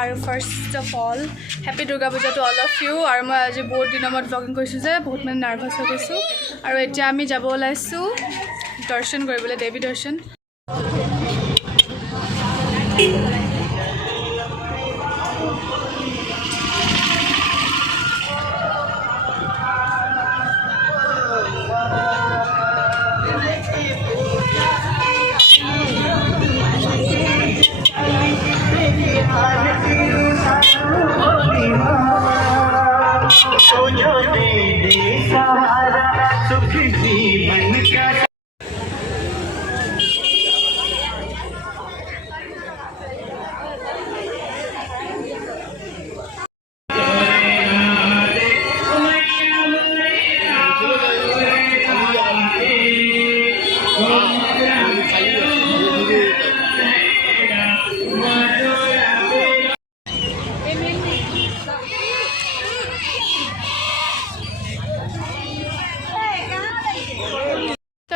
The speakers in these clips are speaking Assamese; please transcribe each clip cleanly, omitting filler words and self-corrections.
আৰু first of all happy Durga Puja to all of U. আৰু মই আজি বহুত দিনৰ মূৰত ব্লগিং কৰিছোঁ যে বহুত মানে নাৰ্ভাছ হৈ গৈছোঁ। আৰু এতিয়া আমি যাব ওলাইছোঁ দৰ্শন কৰিবলৈ, দেৱী দৰ্শন।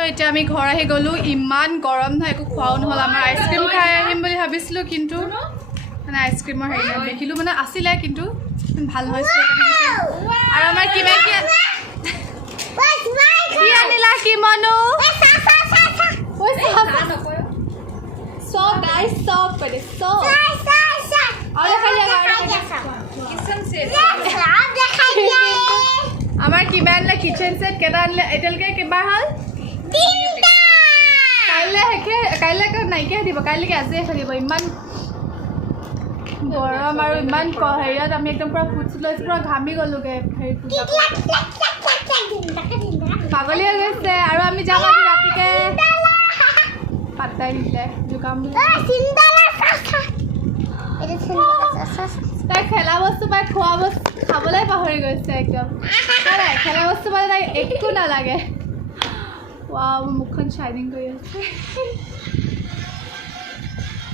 এতিয়া আমি ঘৰ আহি গ'লোঁ। ইমান গৰম নহয়, একো খোৱাও নহ'ল। আমাৰ আইচক্ৰীম খাই আহিম বুলি ভাবিছিলোঁ, কিন্তু মানে আইচক্ৰীমৰ হেৰি দেখিলোঁ মানে আছিলে, কিন্তু ভাল নহৈছিলে। আৰু আমাৰ কিমান কি আনিলা কি মনো আমাৰ কিমান আনিলে কিচেন ছেট কেইটা আনিলে এতিয়ালৈকে কিবা হ'ল কাইলৈ নাইকিয়া দিব, কাইলৈকে আজিয়ে খেলিব। ইমান গৰম আৰু ইমান হেৰিয়াত আমি একদম পুৰা ফুট লৈছোঁ, পুৰা ঘামি গ'লোগৈ হেৰি পূজা পাগলী হৈ গৈছে। আৰু আমি যাম আজি ৰাতিকে পাত্তাই দিলে জোকাম তাই খেলা বস্তু পাই খোৱা বস্তু খাবলৈ পাহৰি গৈছে একদম। নাই খেলা বস্তু পালে তাই একো নালাগে। ৱাও, মুখখন শ্বাইনিং কৰি আছে।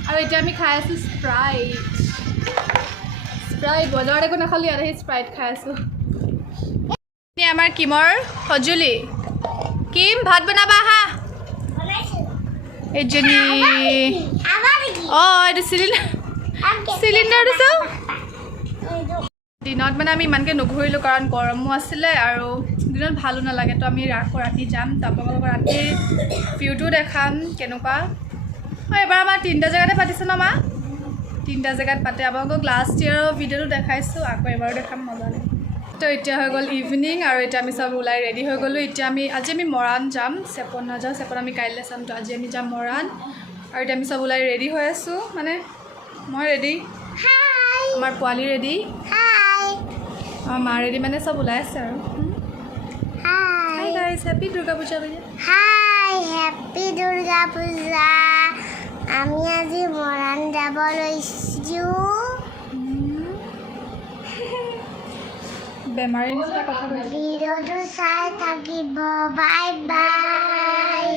আৰু এতিয়া আমি খাই আছোঁ স্প্ৰাইট। বজাৰত একো নাখালোঁ, ইয়াত আহি স্প্ৰাইট খাই আছোঁ। আমাৰ কিমৰ সঁজুলি কিম ভাত বনাবা আহা। এইজনী অঁ এইটো চিলিণ্ডাৰটো চাওঁ। দিনত মানে আমি ইমানকৈ নুঘূৰিলোঁ কাৰণ গৰমো আছিলে আৰু দিনত ভালো নালাগে। তো আমি আকৌ ৰাতি যাম, আপোনালোকক ৰাতিৰ ভিউটো দেখাম কেনেকুৱা। এবাৰ আমাৰ 3টা জেগাতে পাতিছে ন মা, 3টা জেগাত পাতে। আপোনালোকক লাষ্ট ইয়েৰৰ ভিডিঅ'টো দেখাইছোঁ, আকৌ এবাৰো দেখাম, মজা লাগে। তো এতিয়া হৈ গ'ল ইভিনিং আৰু এতিয়া আমি চব ওলাই ৰেডি হৈ গ'লোঁ। এতিয়া আজি আমি মৰাণ যাম, চেপন নাযাওঁ। চেপন আমি কাইলৈ চাম, তো আজি আমি যাম মৰাণ। আৰু এতিয়া আমি চব ওলাই ৰেডি হৈ আছোঁ, মানে মই ৰেডি, আমাৰ পোৱালি ৰেডি, আমাৰ মা ৰেডি, মানে চব ওলাই আছে আৰু। Hi guys, happy Durga Puja বুলি। হাই, হেপী দুৰ্গা পূজা। আমি আজি মৰাণ যাব লৈছোঁ। বেমাৰী নিচিনা কথা কৈছে। ভিডিঅ'টো চাই থাকিব, বাই বাই।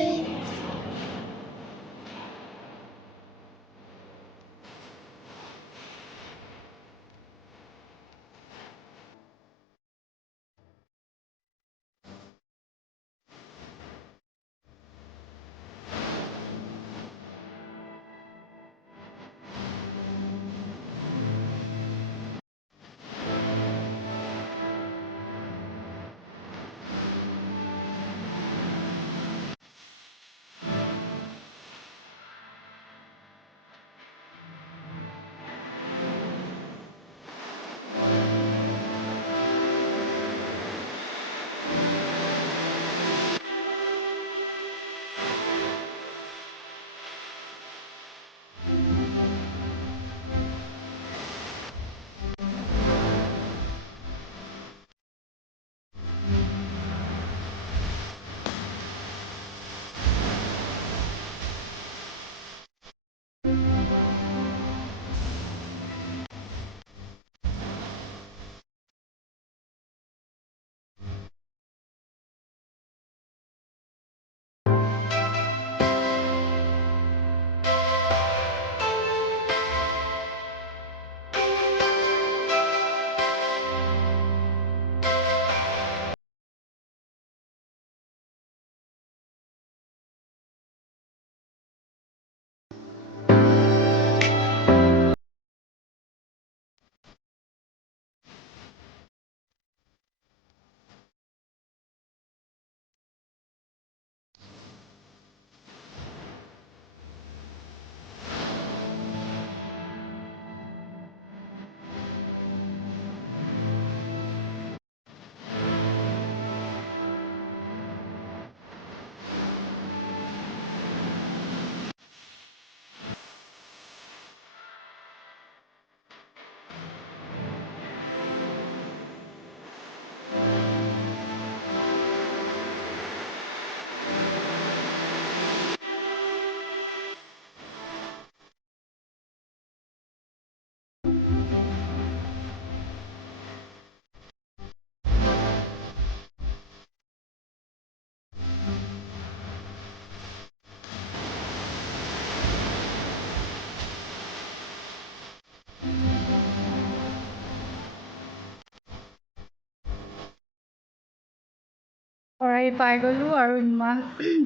চৰাই পাই গ'লোঁ আৰু ইমান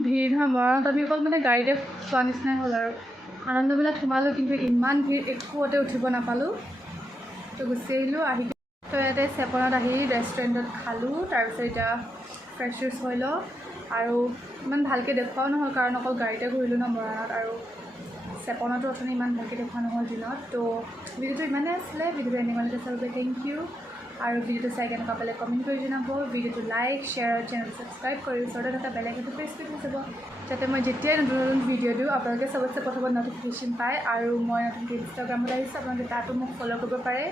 ভিৰ হয় মৰাণত আমি অকল মানে গাড়ীতে চোৱা নিচিনাই হ'ল আৰু আনন্দবিলাক সোমালোঁ কিন্তু ইমান ভিৰ একোতে উঠিব নাপালোঁ তো গুচি আহিলোঁ তো ইয়াতে চেপনত আহি ৰেষ্টুৰেণ্টত খালোঁ তাৰপিছত এতিয়া ফ্ৰেছ ফ্ৰেছ হৈ লওঁ আৰু ইমান ভালকৈ দেখুৱাও নহ'ল কাৰণ অকল গাড়ীতে ঘূৰিলোঁ ন মৰাণত আৰু চেপনতো অথনি ইমান ভালকৈ দেখুওৱা নহ'ল দিনত তো ভিডিঅ'টো ইমানেই আছিলে ভিডিঅ'টো এনিমালকে চাব থেংক ইউ আৰু ভিডিঅ'টো চাই কেনেকুৱা পালে কমেণ্ট কৰি জনাব ভিডিঅ'টো লাইক শ্বেয়াৰ আৰু চেনেল ছাবস্ক্ৰাইব কৰি ওচৰতে এটা বেল আইকনটো প্ৰেছ কৰি থৈ যাব যাতে মই যেতিয়াই নতুন নতুন ভিডিঅ' দিওঁ আপোনালোকে চবতছে প্ৰথমত নটিফিকেশ্যন পায় আৰু মই নতুনকৈ ইনষ্টাগ্ৰামত আহিছোঁ আপোনালোকে তাতো মোক ফ'ল' কৰিব পাৰে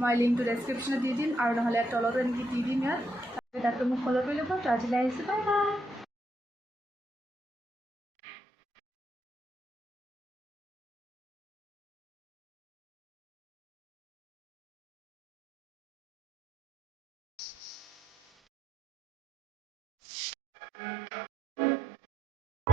মই লিংকটো ডেছক্ৰিপশ্যনত দি দিম আৰু নহ'লে তলতো এনেকৈ দি দিম ইয়াত তাতো মোক ফ'ল' কৰি ল'ব তো আজিলৈ আহিছোঁ বাই বাই